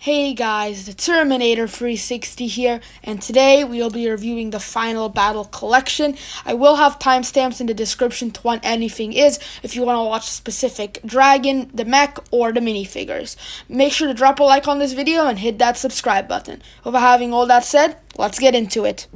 Hey guys, the Terminator 360 here, and today we will be reviewing the Final Battle Collection. I will have timestamps in the description to what anything is if you want to watch a specific dragon, the mech, or the minifigures. Make sure to drop a like on this video and hit that subscribe button. With having all that said, let's get into it.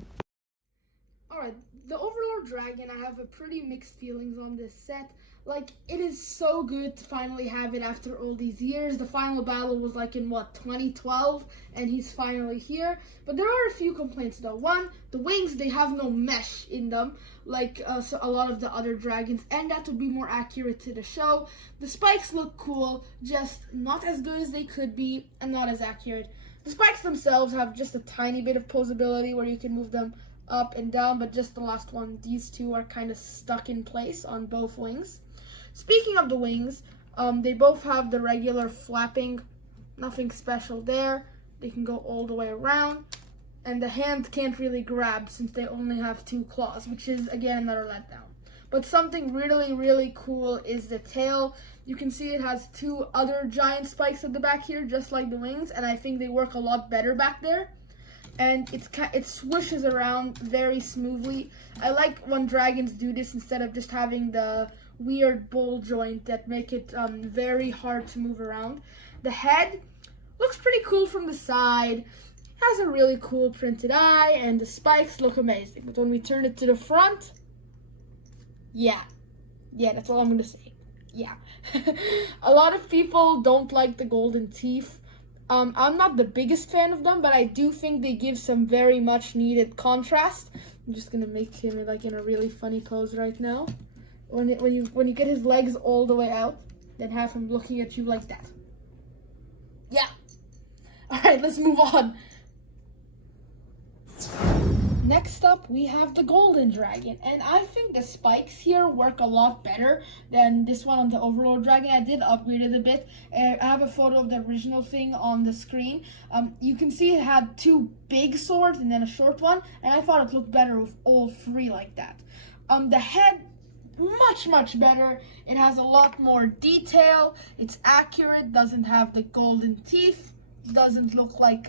Alright, the Overlord Dragon, I have a pretty mixed feelings on this set. Like, it is so good to finally have it after all these years. The final battle was like in, 2012? And he's finally here. But there are a few complaints though. One, the wings, they have no mesh in them, like so a lot of the other dragons. And that would be more accurate to the show. The spikes look cool, just not as good as they could be, and not as accurate. The spikes themselves have just a tiny bit of posability where you can move them up and down, but just the last one, these two are kind of stuck in place on both wings. Speaking of the wings, they both have the regular flapping, nothing special there. They can go all the way around, and the hands can't really grab since they only have two claws, which is, again, another letdown. But something really, really cool is the tail. You can see it has two other giant spikes at the back here, just like the wings, and I think they work a lot better back there. And it swishes around very smoothly. I like when dragons do this instead of just having the weird ball joint that make it very hard to move around. The head looks pretty cool from the side, has a really cool printed eye, and the spikes look amazing. But when we turn it to the front, yeah, that's all I'm gonna say. Yeah. A lot of people don't like the golden teeth. I'm not the biggest fan of them, but I do think they give some very much needed contrast. I'm just gonna make him like in a really funny pose right now. When you get his legs all the way out, then have him looking at you like that. Yeah. All right, let's move on. Next up, we have the Golden Dragon, and I think the spikes here work a lot better than this one on the Overlord Dragon. I did upgrade it a bit. I have a photo of the original thing on the screen. You can see it had two big swords and then a short one, and I thought it looked better with all three like that. The head, much better. It has a lot more detail. It's accurate, doesn't have the golden teeth, doesn't look like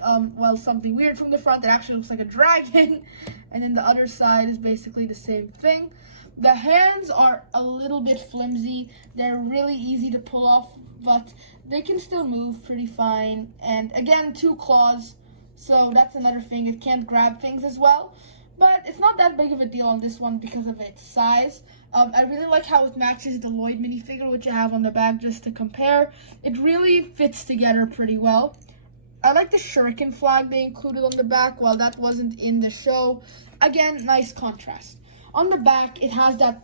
something weird from the front. It actually looks like a dragon. And then the other side is basically the same thing. The hands are a little bit flimsy. They're really easy to pull off, but they can still move pretty fine. And again, two claws, so that's another thing. It can't grab things as well. But it's not that big of a deal on this one because of its size. I really like how it matches the Lloyd minifigure, which I have on the back just to compare. It really fits together pretty well. I like the shuriken flag they included on the back, while that wasn't in the show. Again, nice contrast. On the back, it has that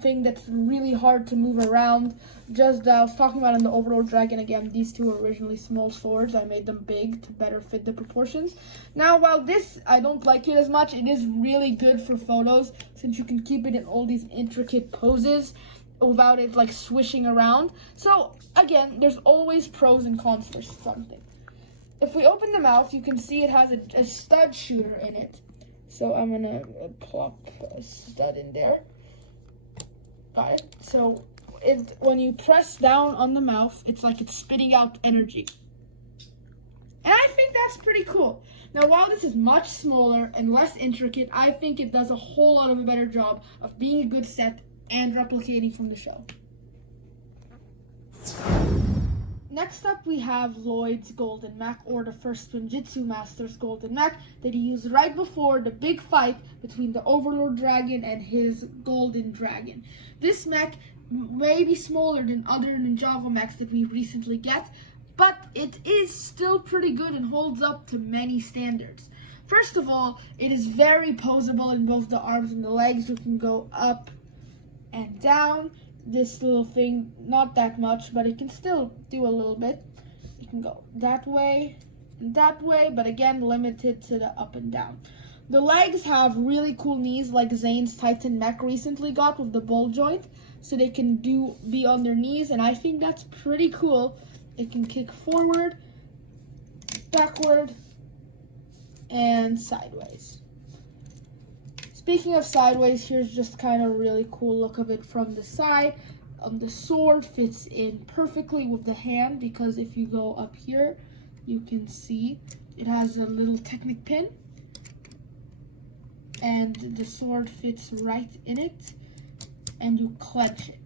thing that's really hard to move around. Just I was talking about in the Overlord Dragon, again, these two were originally small swords. I made them big to better fit the proportions. Now, while this, I don't like it as much, it is really good for photos since you can keep it in all these intricate poses without it like swishing around. So, again, there's always pros and cons for something. If we open the mouth, you can see it has a stud shooter in it. So I'm gonna plop a stud in there. Got it. So when you press down on the mouth, it's like it's spitting out energy. And I think that's pretty cool. Now, while this is much smaller and less intricate, I think it does a whole lot of a better job of being a good set and replicating from the show. Next up, we have Lloyd's Golden Mech, or the first Ninjago Master's Golden Mech that he used right before the big fight between the Overlord Dragon and his Golden Dragon. This mech may be smaller than other Ninjago mechs that we recently get, but it is still pretty good and holds up to many standards. First of all, it is very poseable in both the arms and the legs. You can go up and down. This little thing, not that much, but it can still do a little bit. You can go that way and that way, but again, limited to the up and down. The legs have really cool knees like Zane's Titan Mech recently got with the ball joint, so they can be on their knees, and I think that's pretty cool. It can kick forward, backward, and sideways. Speaking of sideways, here's just kind of a really cool look of it from the side. The sword fits in perfectly with the hand because if you go up here, you can see it has a little Technic pin. And the sword fits right in it, and you clench it.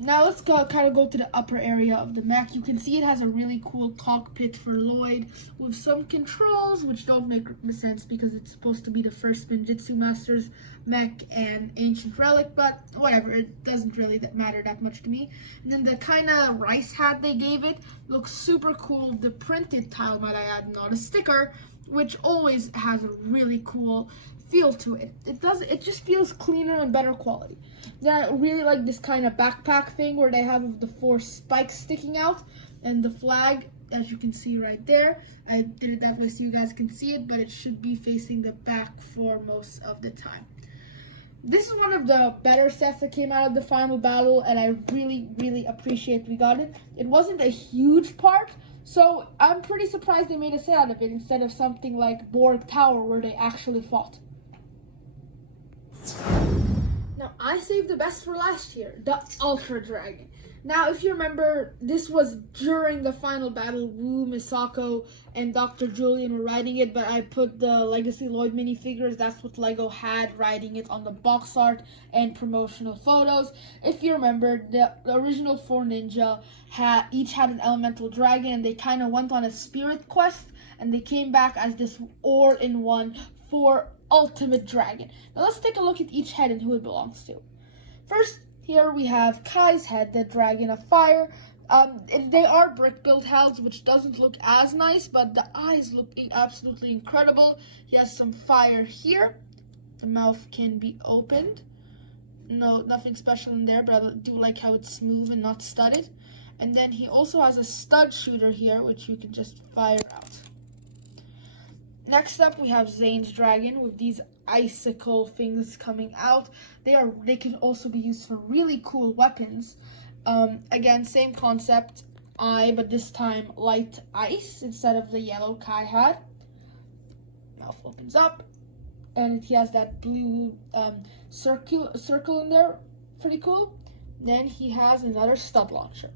Now let's go to the upper area of the mech. You can see it has a really cool cockpit for Lloyd with some controls which don't make sense because it's supposed to be the first Ninjitsu Master's mech and ancient relic, but whatever, it doesn't really matter that much to me. And then the kind of rice hat they gave it looks super cool. The printed tile, might I add, not a sticker, which always has a really cool feel to it. It just feels cleaner and better quality. Then I really like this kind of backpack thing where they have the 4 spikes sticking out and the flag, as you can see right there. I did it that way so you guys can see it, but it should be facing the back for most of the time. This is one of the better sets that came out of the final battle, and I really appreciate we got it. It wasn't a huge part, so I'm pretty surprised they made a set out of it instead of something like Borg Tower where they actually fought. Now, I saved the best for last here, the Ultra Dragon. Now, if you remember, this was during the final battle. Wu, Misako, and Dr. Julian were riding it, but I put the Legacy Lloyd minifigures. That's what LEGO had riding it on the box art and promotional photos. If you remember, the original 4 ninja each had an elemental dragon, and they kind of went on a spirit quest, and they came back as this all-in-one 4 ultimate dragon. Now let's take a look at each head and who it belongs to. First, here we have Kai's head, the dragon of fire. They are brick built heads, which doesn't look as nice, but the eyes look absolutely incredible. He has some fire here. The mouth can be opened. No, nothing special in there, but I do like how it's smooth and not studded. And then he also has a stud shooter here, which you can just fire out. Next up, we have Zane's dragon with these icicle things coming out. They can also be used for really cool weapons. Again, same concept, but this time light ice instead of the yellow Kai had. Mouth opens up, and he has that blue circle in there. Pretty cool. Then he has another stud launcher.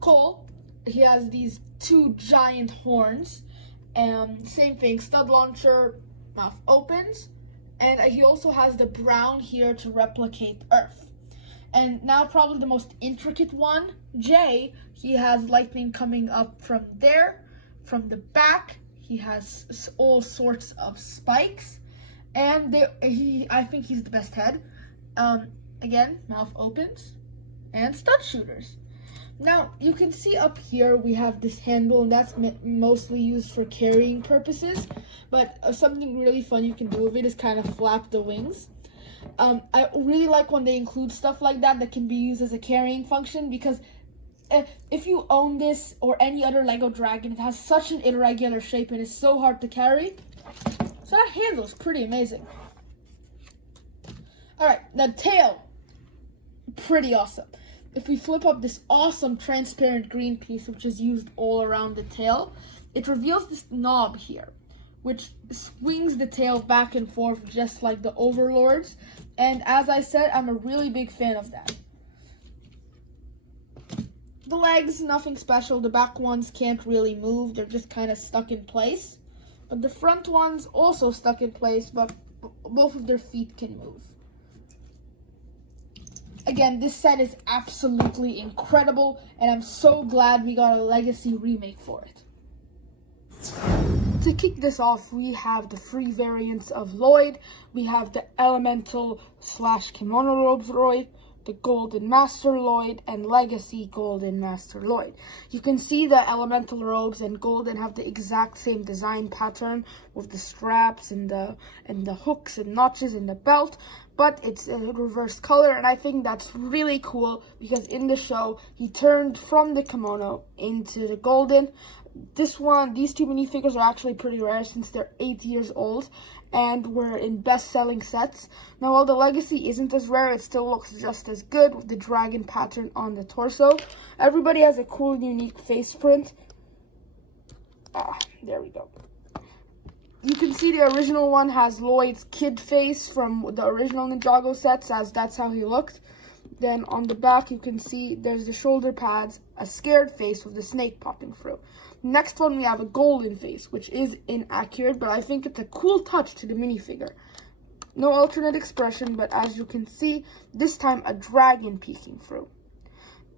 Cole, he has these 2 giant horns. Same thing, stud launcher, mouth opens, and he also has the brown here to replicate Earth. And now probably the most intricate one, Jay, he has lightning coming up from there. From the back, he has all sorts of spikes, and I think he's the best head. Again, mouth opens, and stud shooters. Now, you can see up here we have this handle, and that's mostly used for carrying purposes, but something really fun you can do with it is kind of flap the wings. I really like when they include stuff like that can be used as a carrying function, because if you own this or any other Lego Dragon, it has such an irregular shape and it's so hard to carry. So that handle is pretty amazing. Alright, the tail, pretty awesome. If we flip up this awesome transparent green piece, which is used all around the tail, it reveals this knob here, which swings the tail back and forth just like the Overlords. And as I said, I'm a really big fan of that. The legs, nothing special. The back ones can't really move. They're just kind of stuck in place. But the front ones also stuck in place, but both of their feet can move. Again, this set is absolutely incredible, and I'm so glad we got a Legacy remake for it. To kick this off, we have the 3 variants of Lloyd. We have the Elemental / Kimono Robes Lloyd, the Golden Master Lloyd, and Legacy Golden Master Lloyd. You can see the Elemental robes and Golden have the exact same design pattern with the straps and the hooks and notches in the belt, but it's a reverse color, and I think that's really cool because in the show he turned from the kimono into the Golden. These 2 minifigures are actually pretty rare since they're 8 years old and were in best-selling sets. Now, while the Legacy isn't as rare, it still looks just as good with the dragon pattern on the torso. Everybody has a cool, unique face print. There we go. You can see the original one has Lloyd's kid face from the original Ninjago sets, as that's how he looked. Then on the back, you can see there's the shoulder pads, a scared face with the snake popping through. Next one, we have a golden face, which is inaccurate, but I think it's a cool touch to the minifigure. No alternate expression, but as you can see, this time a dragon peeking through.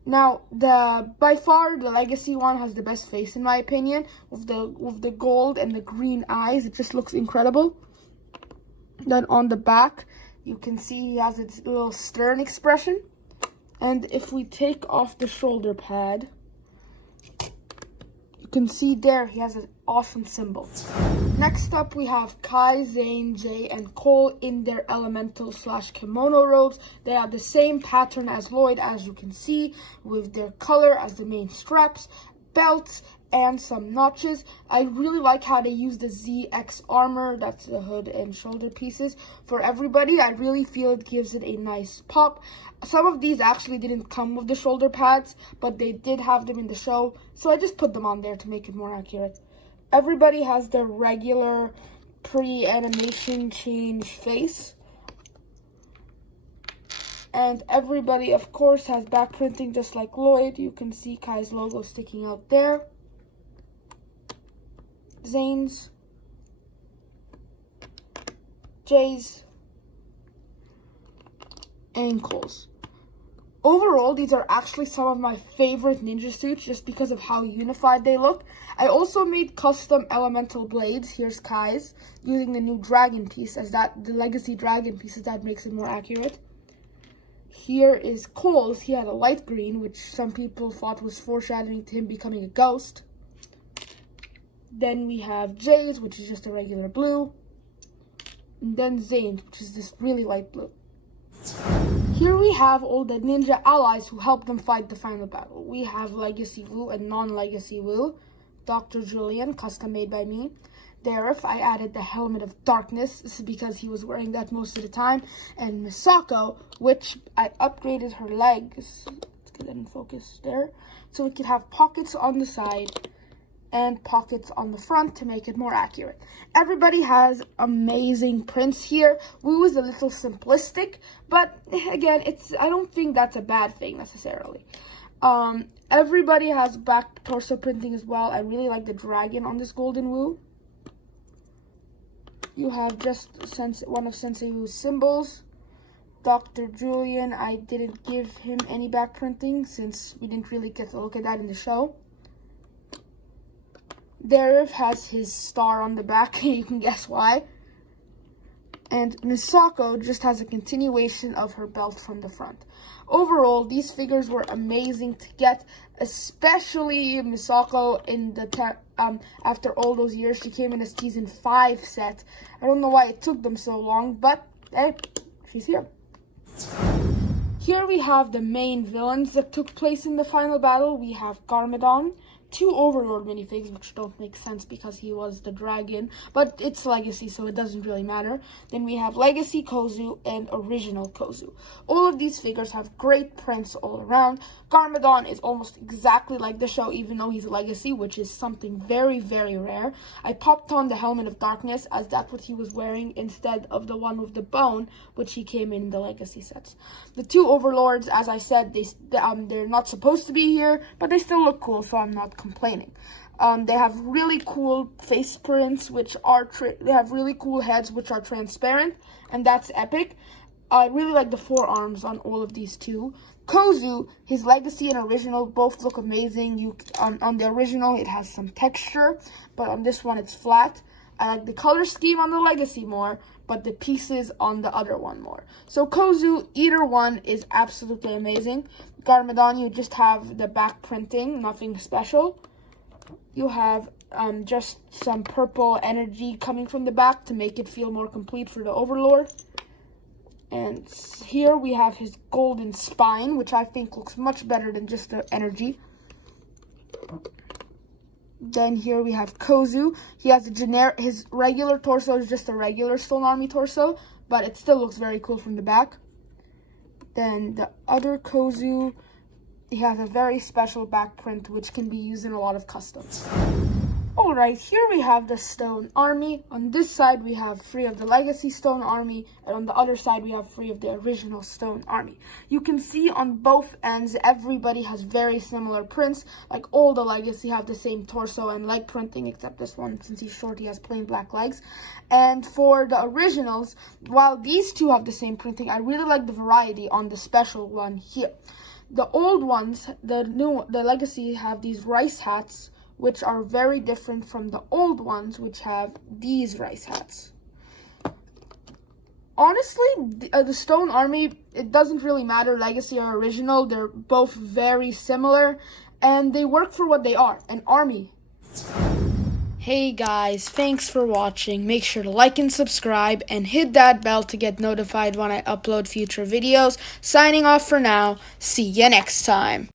Now, by far, the Legacy one has the best face, in my opinion, with the gold and the green eyes. It just looks incredible. Then on the back, you can see he has its little stern expression. And if we take off the shoulder pad, you can see there he has an awesome symbol. Next up, we have Kai, Zane, Jay, and Cole in their elemental / kimono robes. They have the same pattern as Lloyd, as you can see, with their color as the main straps, belts, and some notches. I really like how they use the ZX armor, that's the hood and shoulder pieces, for everybody. I really feel it gives it a nice pop. Some of these actually didn't come with the shoulder pads, but they did have them in the show, so I just put them on there to make it more accurate. Everybody has their regular pre-animation change face. And everybody, of course, has back printing just like Lloyd. You can see Kai's logo sticking out there. Zane's, Jay's, and Cole's. Overall, these are actually some of my favorite ninja suits just because of how unified they look. I also made custom elemental blades. Here's Kai's, using the new dragon piece, as the Legacy dragon piece, as that makes it more accurate. Here is Cole's. He had a light green, which some people thought was foreshadowing to him becoming a ghost. Then we have Jay's, which is just a regular blue. And then Zane's, which is this really light blue. Here we have all the ninja allies who helped them fight the final battle. We have Legacy Wu and non-Legacy Wu. Dr. Julian, custom made by me. Dareth, I added the Helmet of Darkness. This is because he was wearing that most of the time. And Misako, which I upgraded her legs. Let's get that in focus there. So it could have pockets on the side and pockets on the front to make it more accurate. Everybody has amazing prints here. Wu is a little simplistic, but again, I don't think that's a bad thing necessarily. Everybody has back torso printing as well. I really like the dragon on this golden Wu. You have just one of Sensei Wu's symbols. Dr. Julian, I didn't give him any back printing since we didn't really get to look at that in the show. Dareth has his star on the back, you can guess why. And Misako just has a continuation of her belt from the front. Overall, these figures were amazing to get, especially Misako in the after all those years. She came in a season 5 set. I don't know why it took them so long, but hey, she's here. Here we have the main villains that took place in the final battle. We have Garmadon, 2 Overlord minifigs, which don't make sense because he was the dragon, but it's Legacy, so it doesn't really matter. Then we have Legacy Kozu and Original Kozu. All of these figures have great prints all around. Garmadon is almost exactly like the show, even though he's a Legacy, which is something very, very rare. I popped on the Helmet of Darkness, as that's what he was wearing, instead of the one with the bone, which he came in the Legacy sets. The 2 Overlords, as I said, they're not supposed to be here, but they still look cool, so I'm not complaining. They have really cool face prints, which are they have really cool heads, which are transparent, and that's epic. I really like the forearms on all of these 2. Kozu, his Legacy and Original both look amazing. On the original, it has some texture, but on this one, it's flat. I like the color scheme on the Legacy more, but the pieces on the other one more. So Kozu, either one is absolutely amazing. Garmadon, you just have the back printing, nothing special. You have just some purple energy coming from the back to make it feel more complete for the Overlord. And here we have his golden spine, which I think looks much better than just the energy. Then here we have Kozu. He has his regular torso is just a regular Stone Army torso, but it still looks very cool from the back. Then the other Kozu, he has a very special back print, which can be used in a lot of customs. Alright, here we have the Stone Army. On this side we have 3 of the Legacy Stone Army, and on the other side we have 3 of the original Stone Army. You can see on both ends everybody has very similar prints. Like all the Legacy have the same torso and leg printing, except this one, since he's short, he has plain black legs. And for the originals, while these two have the same printing, I really like the variety on the special one here. The old ones, the Legacy have these rice hats, which are very different from the old ones, which have these rice hats. Honestly, the Stone Army, it doesn't really matter, Legacy or original. They're both very similar, and they work for what they are, an army. Hey guys, thanks for watching. Make sure to like and subscribe, and hit that bell to get notified when I upload future videos. Signing off for now. See ya next time.